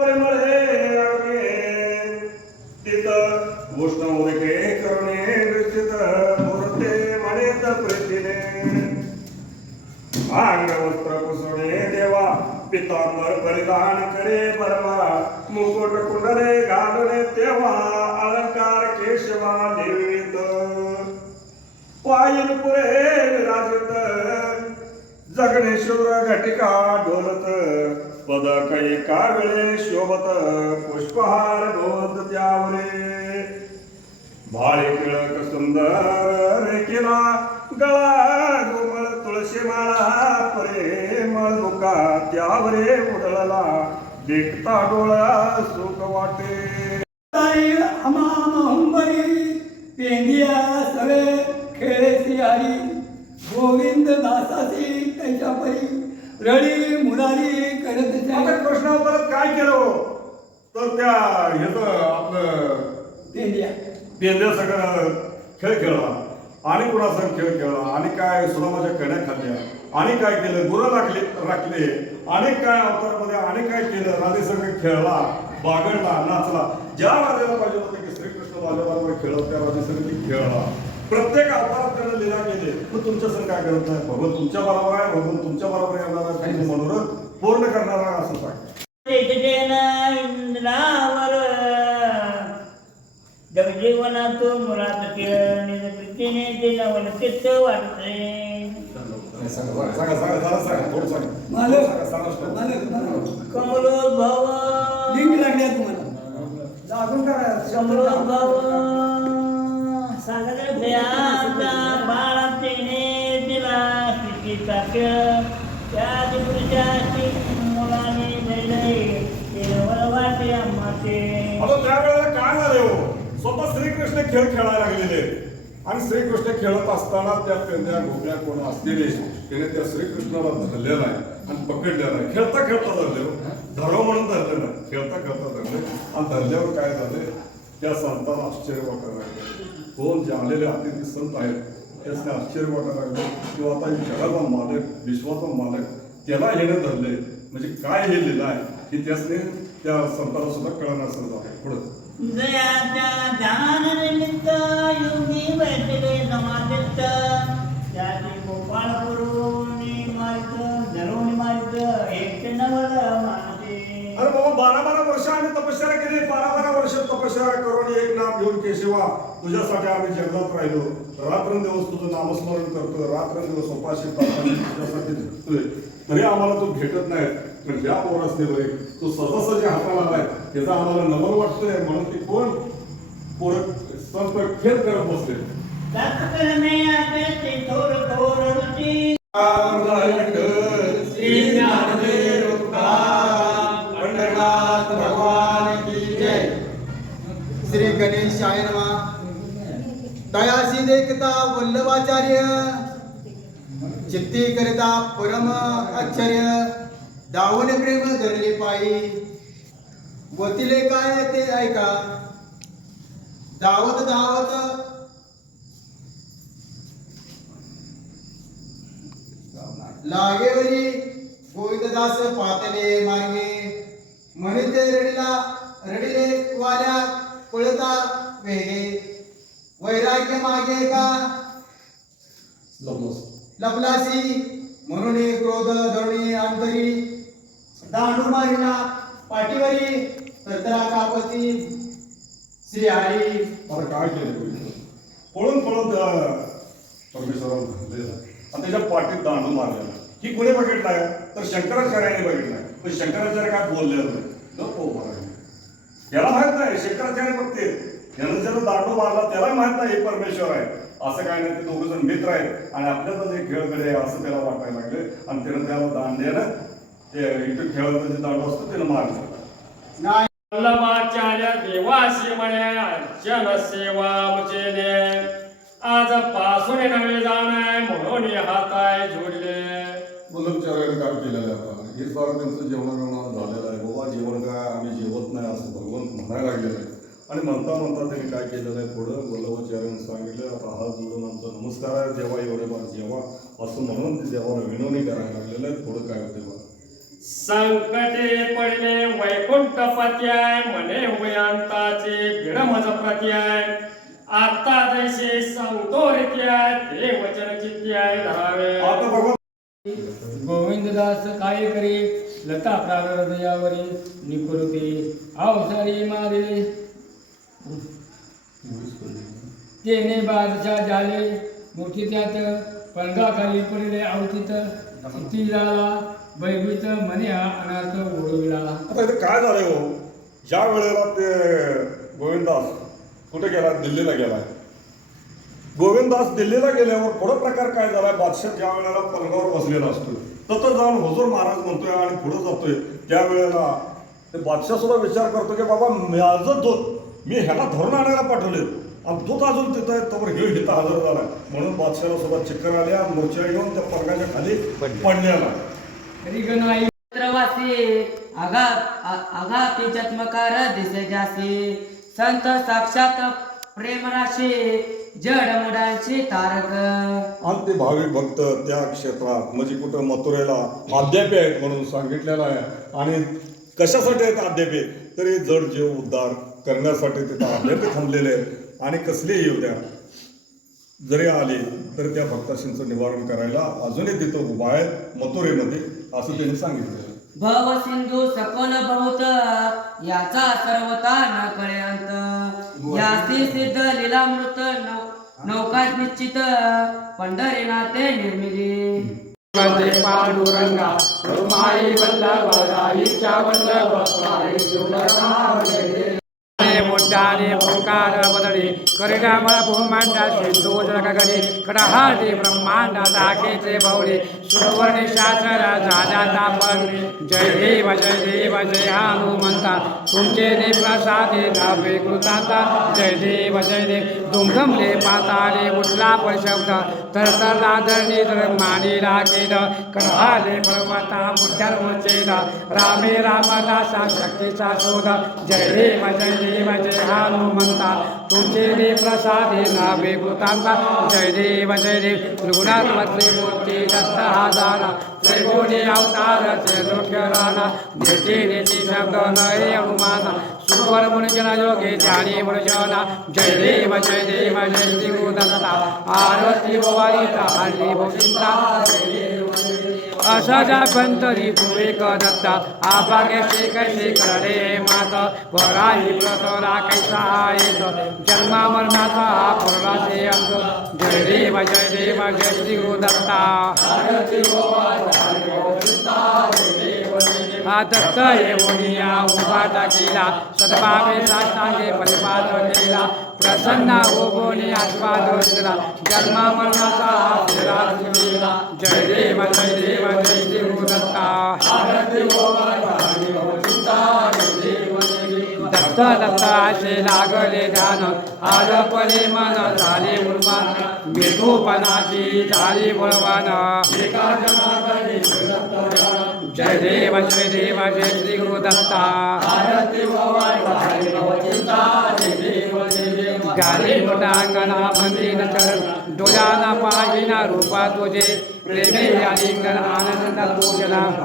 मळे देवा पितांबर परिधान करे परवा मुकुट कुंडले घालणे तेव्हा अलंकार केशवा निर्मित पायीन पुरे विराजित. जगणेश्वर घटिका ढोलत पद कैका वेळे शोभत पुष्पहार ढोलत त्यावरे. भाळे टिळक सुंदर रेखिला गळा गोमळ तुळशी माळा परे मळमुका त्यावरे उडळला देखता डोळा सुख वाटे. ताई आम्हा हंबरी पेंडिया सवे खेळे सियारी गोविंद दासासी त्याच्या परी रडी मुरारी करत आता. कृष्णा परत काय केलं हो? तर त्या ह्याच आपलं पेंडिया. पेंद्या सगळं खेळ खेळला. आणि कुणासंग खेळ खेळला? आणि काय सुदामाच्या कण्या खाल्ल्या? आणि काय केलं? गुरं राखले राखले. आणि काय अवतारमध्ये? आणि काय केलं? राधे सगळे खेळला बागडला नाचला. ज्या राधेला पाहिजे होतं की श्रीकृष्ण राजाबरोबर खेळत त्या राधे सगळे खेळला. प्रत्येक अवतारात त्यानं लीला केली. मग तुमच्या संग काय करत नाही? भगवान तुमच्या बरोबर आहे भगवान तुमच्या बरोबर येणार आहे तुमचं मनोरथ पूर्ण करणार आहे असं सांग. तेजतेन इंद्रावर जगजीवनात मुरात केळ निज प्रीतीने ते नवलकित वाटते कमलोद्भव. लिंक लागली आहे तुम्हाला. लागून कमलोद्भव. सागर भयाचा दिला कितीचा खेळ त्या पुरुषाची मुलाने धरले केवळ वाटे आम्हाचे आता त्यावेळेला काय झाले हो? स्वतः श्रीकृष्ण खेळ खेळायला लागलेले आणि श्रीकृष्ण खेळत असताना त्या पेंद्या घोड्या कोण असलेले त्याने त्या श्रीकृष्णाला धरले आहे आणि पकडले आहे खेळता खेळता धरले हो. म्हणून धरले ना खेळता खेळता धरले. आणि धरल्यावर काय झाले? त्या संतांना आश्चर्य वाटायला लागले. दोन जे आलेले अतिथी संत आहेत त्याने आश्चर्य वाटायला लागलं. किंवा आता जगाचा मालक विश्वाचा मालक त्याला येणं धरले. म्हणजे काय हे लिहिलं आहे की त्यासने त्या संताला सुद्धा कळणार असं झालं पुढं. म्हणजे बारा करून एक नाम घेऊन केशवा तुझ्यासाठी आम्ही जंगलात राहिलो. रात्रंदिवस तुझं नामस्मरण करतो रात्रंदिवस उपाशी तुझ्यासाठी झटतोय तरी आम्हाला तू भेटत नाही. पण या पोरासने बरे तू सहजासहजी हाताला आलाय त्याचा आम्हाला नमन वाटतोय. म्हणून ते कोण? पोर संत खेळ करत बसले. चित्ती करिता परम आश्चर्य दावण प्रेम धरले पायी. गोतीले काय ते ऐका. धावत धावत लागेवरी गोविंददास पातले मार्गे. म्हणते रडीला रडिले वाल्या पळता वेगे. वैराग्य मागे का? लपलासी म्हणून क्रोध धरणी अंतरी दांडू मारिला पाठीवरी तरतरा कापती श्री हरी. आता काय केलं तुम्ही? पळून पळून त्या परमेश्वराला धरलेला आणि त्याच्या पाठीत दांडू मारलेला ही कुणी बघितलाय? तर शंकराचार्याने बघितलाय. पण शंकराचार्य काय बोलले नाही. नको महाराज याला माहीत नाही. शंकराचार्य बघते. यानं ज्याला दांडू मारला त्याला माहीत नाही हे परमेश्वर आहे. असं काय नाही ते दोघ जण मित्र आहेत. आणि आपल्यातच एक खेळकडे आहे असं त्याला वाटायला लागले. आणि त्यानं त्याला दांड्यानं ते इथं खेळत जे दांडू असतो त्यानं मारलं. नाही. वल्लभाचार्य देवाशी म्हणे अर्चन सेवा मुचेले आज पासून नवे जाणे म्हणून हाताय जोडले. वल्लभचार्याने काय केलेलं आहे हे सारं त्यांचं जेवण झालेलं आहे. बाबा जेवण काय? आम्ही जेवत नाही असं भगवंत म्हणायला लागलेलं आहे. आणि म्हणता म्हणता त्यांनी काय केलेलं आहे पुढं? वल्लभाचार्याने सांगितलं आता हात जोडून आमचा नमस्कार आहे देवा एवढे बार जेवा असं म्हणून ते देवाला विनवणी करायला लागलेलं आहे पुढं काय होते बा? संकटे पडले वैकुंठ पत्याय म्हणे उभयांताचे भिडमज प्रत्याय. आता जैसे सांगतो रीत्याय ते वचन चित्याय धरावे. आता गोविंददास काय करे? लता प्रार हृदयावरी निकुरते अवसरी मारे. तेने बादशा झाले मोठी त्यात पलंगाखाली पडले आवतीत ती झाला भयभीत म्हणे हा अनाथ ओढविला आता इथे काय झालंय हो? ज्या वेळेला ते गोविंदास कुठे गेला? दिल्लीला गेला. गोविंदास दिल्लीला गेल्यावर पुढं प्रकार काय झालाय? बादशाह ज्या वेळेला पलंगावर बसलेला असतो तर जाऊन हुजूर महाराज म्हणतोय आणि पुढे जातोय. त्यावेळेला ते बादशाह सुद्धा विचार करतो की बाबा माझं दूत मी ह्याला धरून आणायला पाठवले. आणि दूत अजून तिथं आहे तर हे इथं हजर झालाय म्हणून बादशाला सुद्धा चक्कर आले आणि मूर्छा येऊन त्या पलंगाच्या खाली पडलेला तरी गणाई चित्रवासी आघात आ- आघाती चत्मकार दिसे जासी. संत साक्षात प्रेमराशी जड मुडांची तारक. आणि ते भाविक भक्त त्या क्षेत्रात म्हणजे कुठं मथुरेला अद्यापी आहेत म्हणून सांगितलेलं आहे. आणि कशासाठी आहेत अद्यापी तरी जड जीव उद्धार करण्यासाठी तिथं अद्यापी थांबलेले आहेत. आणि कसलेही येऊ द्या. जरी आले तर त्या भक्ताशींचं निवारण करायला अजूनही तिथं उभा आहे मथुरेमध्ये असं त्यांनी सांगितलं. भव सिंधू सकोल बहुत याचा सर्वता न कळे अंत. यासी सिद्ध लीलामृत नौ- नौका निश्चित पंढरीनाथे निर्मिली. वंदे पांडुरंगा माई वल्लभाईच्या वल्लभ मोठाने भोकार बदळे करिडाम भूमांडा सिंधू जगगडे कडहाटे ब्रह्मांड दाखेचे भौरे सुवर्णे शास्त्र झाला पडले जय देव जय देव जय हनुमंता तुमचे ने प्रसादे नावे कृतांता जय देव जय देव दुमधमले पाताले उठला परिशब्द तर तर लादरणी तर मानी राखेद कडहाले पर्वता मुठ्यार उचेद रामे रामदासा शक्तीचा शोध जय देव जय देव जय हनुमंता तुमचे ने प्रसादे नावे भूतांता जय देव जय देव। त्रिगुणात्मक त्रिमूर्ती दत्त हा हादारा त्रिगुणी अवतार त्रिलोक्य राणा। नेते नेते शब्द नये हनुमाना सुवर मनुजन योगे जाणी मनुजना जय देव जय देव जय श्री गुरुदत्ता। आरती भवानीता हरी भोसिंद्रा असा पंतरी पुवे दत्ता आभाग्य शेख शेखर रे मात. वराही प्रतरा कैसा येत जन्मा मरणाचा हा पुरला से अंत जय देव जय देव जय श्री दत्ता हा दत्त येऊनिया उभा टाकीला सद्भावे साष्टांगे परिपाद केला. प्रसन्न ओबोनी आस्वाद दिला जन्मा मरणाचा हा फिरा दत्त लागले ध्यान आलपले मन झाले उर्मान. मिठूपणाची झाली बळवान. जय देव जय देव जय श्री गुरु दत्ता. गाली मुटांगणा मंदिर चरण. डोळ्याना पाहिना रूपा तुझे. प्रेमे आलिंगन आनंद तुझला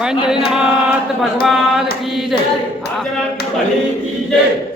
पंढरीनाथ भगवान की जय। की जय।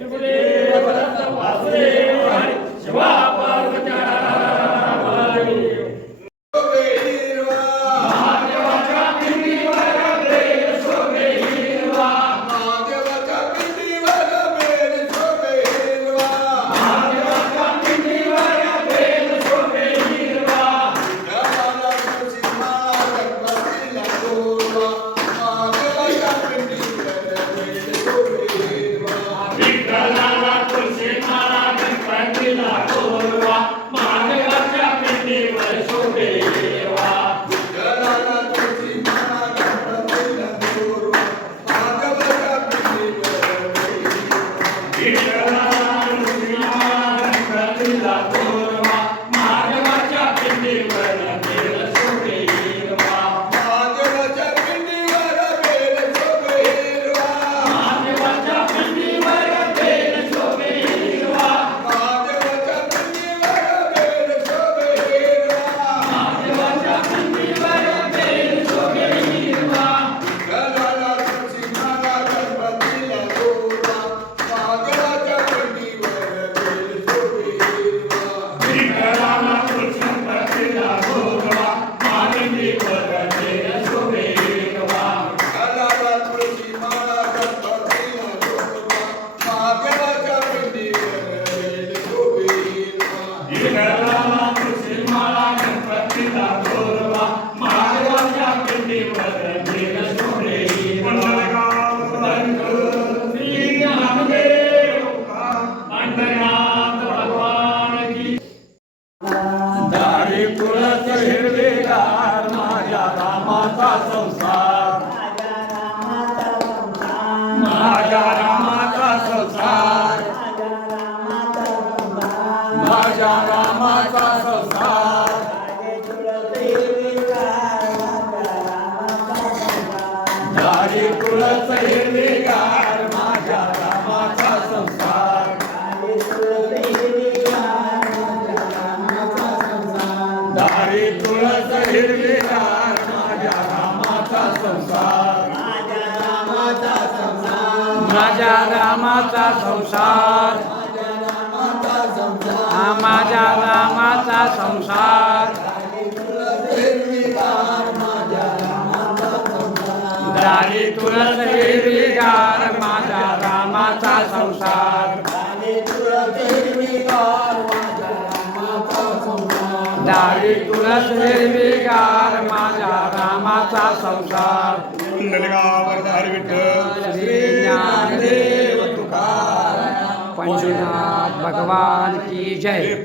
संसार माया माझ्या रामाचा संसार. हा माझ्या रामाचा संसार. दारी तुळस हिरवीगार माझ्या रामाचा संसार. दारी तुळस हिरवीगार माझ्या रामाचा संसार. कुंडलगावर्धार विठ्ठल. पंजुनाथ भगवान की जय.